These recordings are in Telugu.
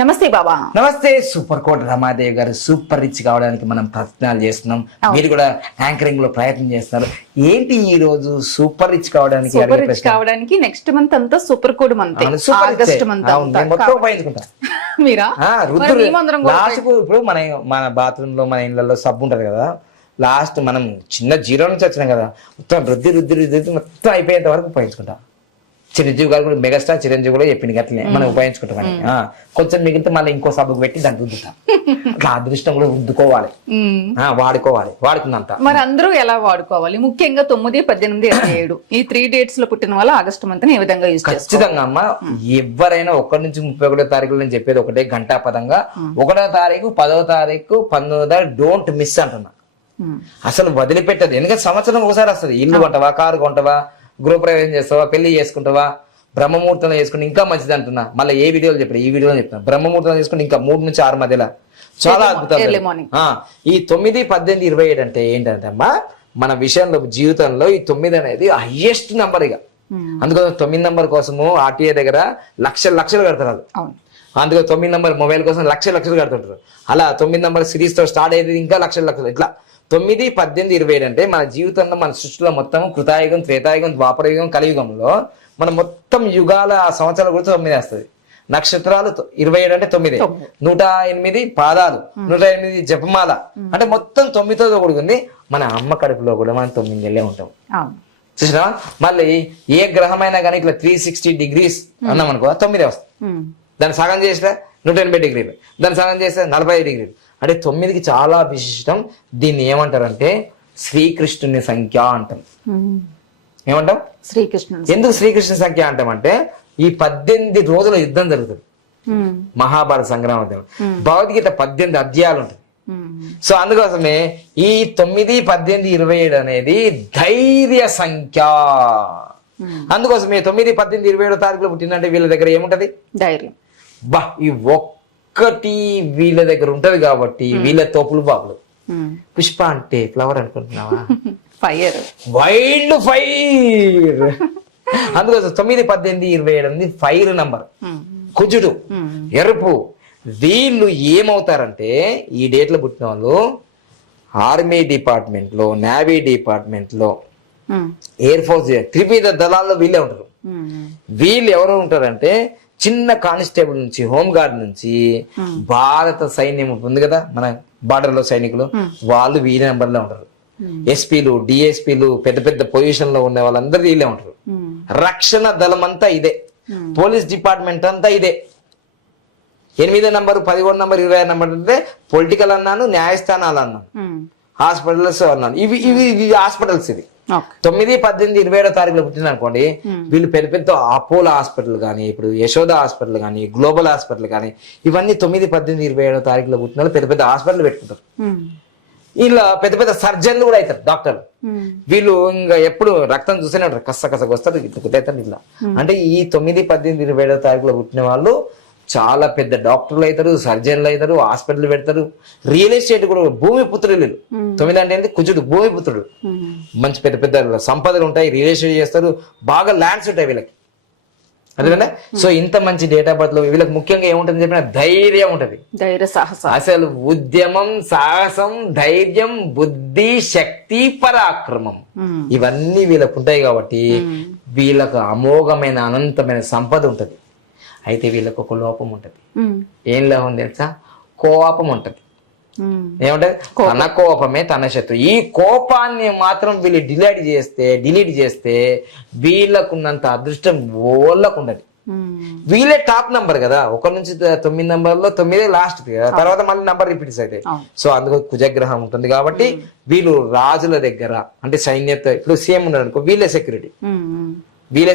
నమస్తే బాబా. నమస్తే. సూపర్ కోట్ రమాదేవి గారు సూపర్ రిచ్ కావడానికి మనం ప్రయత్నాలు చేస్తున్నాం. మీరు కూడా యాంకరింగ్ లో ప్రయత్నం చేస్తున్నారు. ఏంటి ఈ రోజు సూపర్ రిచ్ కావడానికి? సూపర్ రిచ్ కావడానికి నెక్స్ట్ మంత్ అంతా super code month, August month మొత్తం ఉపయోగించుకుంటాం. మీరా లాస్ట్ ఇప్పుడు మన బాత్రూమ్ లో మన ఇళ్లలో సబ్బు ఉంటది కదా, లాస్ట్ మనం చిన్న జీరో నుంచి వచ్చినాం కదా, మొత్తం రుద్ది మొత్తం అయిపోయేంత వరకు ఉపయోగించుకుంటాం. చిరంజీవి గారు కూడా మెగాస్టార్ చిరంజీవి కూడా చెప్పింది అట్లనే మనం ఉపయోగించుకుంటామని. కొంచెం మిగిలితే మళ్ళీ ఇంకో సబ్బుకు పెట్టి దాన్ని రుద్దుతాం. అట్లా అదృష్టం కూడా రుద్దుకోవాలి, వాడుకున్నంత. మరి అందరూ ఎలా వాడుకోవాలి? ముఖ్యంగా 9, 18, 27 ఈ 3 డేట్స్ లో పుట్టిన వాళ్ళు ఆగస్టు మంత్ ఏ విధంగా యూజ్ చేసుకోవాలి? ఖచ్చితంగా అమ్మ, ఎవరైనా 1 నుంచి 31వ తారీఖు నేను చెప్పేది ఒకటే గంటా పదంగా. 1వ తారీఖు, 10వ తారీఖు, 19వ తారీఖు డోంట్ మిస్ అంటున్నా. అసలు వదిలిపెట్టదు. ఎందుకంటే సంవత్సరం ఒకసారి వస్తుంది. ఇల్లు కొంటవా, కారు కొంటవా, గృహప్రవేశం చేస్తావా, పెళ్లి చేసుకుంటావా, బ్రహ్మముహూర్తంలో చేసుకుని ఇంకా మంచిది అంటున్నా. మళ్ళీ ఏ వీడియోలో చెప్పిన ఈ వీడియోలో చెప్తున్నా, బ్రహ్మముహూర్తంలో చేసుకుని ఇంకా 3 నుంచి 6 మధ్యలో చాలా అద్భుతాలు. ఈ 9, 18, 27 అంటే ఏంటంటే అమ్మా, మన విషయంలో జీవితంలో ఈ 9 అనేది హైయెస్ట్ నంబర్. ఇక అందుకోసం 9 నంబర్ కోసము ఆర్టీఏ దగ్గర లక్షలు కడతారు. అందులో 9 నంబర్ మొబైల్ కోసం లక్షలు కడుతుంటారు. అలా 9 నంబర్ సిరీస్ తో స్టార్ట్ అయ్యేది ఇంకా లక్షలు ఇట్లా 9, 18, 27 అంటే మన జీవితంలో, మన సృష్టిలో మొత్తం కృతాయుగం, త్రేతాయుగం, ద్వాపరయుగం, కలియుగంలో మన మొత్తం యుగాల సంవత్సరాల గురించి 9 వస్తుంది. నక్షత్రాలు 27 అంటే 9, 108 పాదాలు, 108 జపమాల అంటే మొత్తం 9తో కూడుకుంది. మన అమ్మ కడుపులో కూడా మనం 9 నెలలే ఉంటాం. చూసినా? మళ్ళీ ఏ గ్రహమైనా కానీ ఇట్లా 360 degrees అన్నాం అనుకో, 9 వస్తుంది. దాన్ని సగం చేస్తే 180 degrees, దాన్ని సగం చేస్తే 45 degrees. అంటే 9కి చాలా విశిష్టం. దీన్ని ఏమంటారంటే శ్రీకృష్ణుని సంఖ్య అంటాం. ఏమంటాం? శ్రీకృష్ణుడు. ఎందుకు శ్రీకృష్ణ సంఖ్య అంటామంటే ఈ 18 రోజుల యుద్ధం జరుగుతుంది. మహాభారత సంగ్రామం. భగవద్గీత 18 అధ్యాయాలు ఉంటుంది. సో అందుకోసమే ఈ 9, 18, 27 అనేది ధైర్య సంఖ్య. అందుకోసమే 9, 18, 27 తారీఖులో పుట్టిందంటే వీళ్ళ దగ్గర ఏముంటది? ధైర్యం. బా, ఈ ఒక్కటి వీళ్ళ దగ్గర ఉంటది కాబట్టి వీళ్ళ తోపులు బాబులు. పుష్ప అంటే ఫ్లవర్ అనుకుంటున్నావా? Fire, wild fire. అందుకోసం 9, 18, 27 అనేది ఫైర్ నంబర్. కుజుడు, ఎరుపు. వీళ్ళు ఏమవుతారంటే ఈ డేట్ లో పుట్టిన వాళ్ళు ఆర్మీ డిపార్ట్మెంట్ లో, నేవీ డిపార్ట్మెంట్ లో, ఎయిర్ ఫోర్స్, త్రివిధ దళాల్లో వీళ్ళే ఉంటారు. వీళ్ళు ఎవరు ఉంటారంటే చిన్న కానిస్టేబుల్ నుంచి, హోమ్ గార్డ్ నుంచి, భారత సైన్యం ఉంది కదా మన బార్డర్ లో సైనికులు, వాళ్ళు వీళ్ళ నెంబర్ లో ఉంటారు. ఎస్పీలు, డిఎస్పీలు, పెద్ద పెద్ద పొజిషన్ లో ఉండే వాళ్ళందరూ వీళ్ళే ఉంటారు. రక్షణ దళం అంతా ఇదే, పోలీస్ డిపార్ట్మెంట్ అంతా ఇదే. 8వ నంబర్, 11వ నంబర్, 26వ నంబర్ అంటే పొలిటికల్ అన్నాను, న్యాయస్థానాలు అన్నాను, హాస్పిటల్స్ అన్నాను. ఇవి హాస్పిటల్స్. ఇది 9, 18, 27 తారీఖులో పుట్టిన అనుకోండి, వీళ్ళు పెద్ద పెద్ద అపోలో హాస్పిటల్ కానీ, ఇప్పుడు యశోద హాస్పిటల్ కానీ, గ్లోబల్ హాస్పిటల్ కానీ, ఇవన్నీ 9, 18, 27 తారీఖులో పుట్టిన వాళ్ళు పెద్ద పెద్ద హాస్పిటల్ పెట్టుకుంటారు. ఇలా పెద్ద పెద్ద సర్జన్లు కూడా అవుతారు, డాక్టర్లు. వీళ్ళు ఇంకా ఎప్పుడు రక్తం చూస్తూనే ఉంటారు, కస వస్తారు ఇట్లా. అంటే ఈ 9, 18, 27 తారీఖులో పుట్టిన వాళ్ళు చాలా పెద్ద డాక్టర్లు అవుతారు, సర్జన్లు అవుతారు, హాస్పిటల్ పెడతారు. రియల్ ఎస్టేట్ కూడా భూమి పుత్రులు. 9 అంటే కుజుడు, భూమి పుత్రుడు. మంచి పెద్ద పెద్ద సంపదలు ఉంటాయి, రియల్ ఎస్టేట్ చేస్తారు, బాగా ల్యాండ్స్ ఉంటాయి వీళ్ళకి. అదేనా? సో ఇంత మంచి డేట్ ఆఫ్ బర్త్ లో వీళ్ళకి ముఖ్యంగా ఏముంటుంది చెప్పిన ధైర్యం ఉంటది. అసలు ఉద్యమం, సాహసం, ధైర్యం, బుద్ధి, శక్తి, పరాక్రమం ఇవన్నీ వీళ్ళకు ఉంటాయి కాబట్టి వీళ్ళకు అమోఘమైన అనంతమైన సంపద ఉంటది. అయితే వీళ్ళకు ఒక లోపం ఉంటది. ఏం లోపం తెలుసా? కోపం ఉంటది. ఏమంటది? తన కోపమే తన శత్రు. ఈ కోపాన్ని మాత్రం వీళ్ళు డిలీట్ చేస్తే వీళ్ళకున్నంత అదృష్టం ఓళ్ళకు ఉండదు. వీళ్ళే టాప్ నంబర్ కదా. 1 నుంచి 9 నంబర్లో 9 లాస్ట్ కదా, తర్వాత మళ్ళీ నంబర్ రిపీట్స్ అయితే. సో అందులో కుజగ్రహం ఉంటుంది కాబట్టి వీళ్ళు రాజుల దగ్గర అంటే సైన్యత, ఇప్పుడు సీఎం ఉన్నాడు అనుకో, వీళ్ళే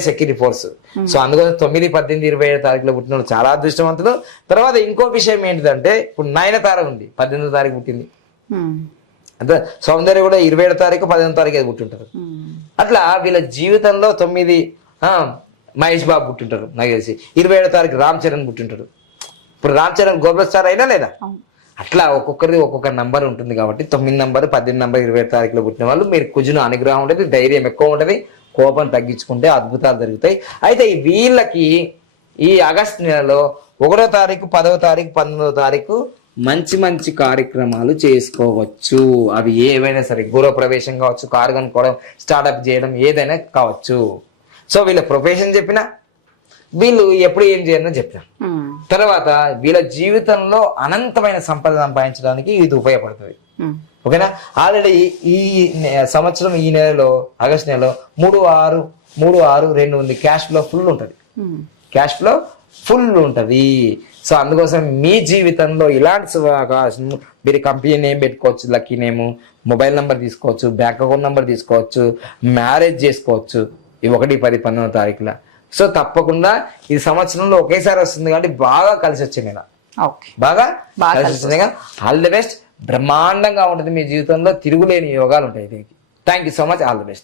సెక్యూరిటీ ఫోర్స్. సో అందుకోసం 9, 18, 27 తారీఖులో పుట్టిన చాలా అదృష్టవంతులు. తర్వాత ఇంకో విషయం ఏంటిదంటే, ఇప్పుడు నయనతార ఉంది, 18వ తారీఖు పుట్టింది. అంటే సౌందర్య కూడా 27వ తారీఖు, 18వ తారీఖు పుట్టింటారు. అట్లా వీళ్ళ జీవితంలో 9 మహేష్ బాబు పుట్టింటారు నాకు తెలిసి. 27వ తారీఖు రామ్ చరణ్ పుట్టింటారు. ఇప్పుడు రామ్ చరణ్ గ్లోబల్ స్టార్ అయినా లేదా? అట్లా ఒక్కొక్కరిది ఒక్కొక్క నంబర్ ఉంటుంది కాబట్టి 9 నంబర్, 18 నంబర్, 27 తారీఖులో పుట్టిన వాళ్ళు మీరు కుజును అనుగ్రహం ఉంటుంది, ధైర్యం ఎక్కువ ఉంటుంది, కోపం తగ్గించుకుంటే అద్భుతాలు జరుగుతాయి. అయితే వీళ్ళకి ఈ ఆగస్టు నెలలో 1వ తారీఖు 10వ తారీఖు 19వ తారీఖు మంచి మంచి కార్యక్రమాలు చేసుకోవచ్చు. అవి ఏవైనా సరే, గృహప్రవేశం కావచ్చు, కారు కొనుక్కోవడం, స్టార్ట్అప్ చేయడం, ఏదైనా కావచ్చు. సో వీళ్ళ ప్రొఫెషన్ చెప్పిన, వీళ్ళు ఎప్పుడు ఏం చేయాలని చెప్పిన తర్వాత వీళ్ళ జీవితంలో అనంతమైన సంపద సంపాదించడానికి ఇది ఉపయోగపడుతుంది. ఓకేనా? ఆల్రెడీ ఈ సంవత్సరం ఈ నెలలో ఆగస్టు నెలలో 3-6-2 ఉంది. క్యాష్ ఫ్లో ఫుల్ ఉంటుంది. క్యాష్ ఫ్లో ఫుల్ ఉంటుంది. సో అందుకోసం మీ జీవితంలో ఇలాంటి అవకాశం, మీరు కంపెనీ నేమ్ పెట్టుకోవచ్చు, లక్కీ నేమ్, మొబైల్ నెంబర్ తీసుకోవచ్చు, బ్యాంక్ అకౌంట్ నెంబర్ తీసుకోవచ్చు, మ్యారేజ్ చేసుకోవచ్చు ఈ 1-10-19వ తారీఖులో. సో తప్పకుండా ఈ సంవత్సరంలో ఒకేసారి వస్తుంది కాబట్టి బాగా కలిసి వచ్చింది కదా, బాగా కలిసి వచ్చింది కదా. All the best. బ్రహ్మాండంగా ఉంటుంది మీ జీవితంలో, తిరుగులేని యోగాలు ఉంటాయి దీనికి. Thank you so much. All the best.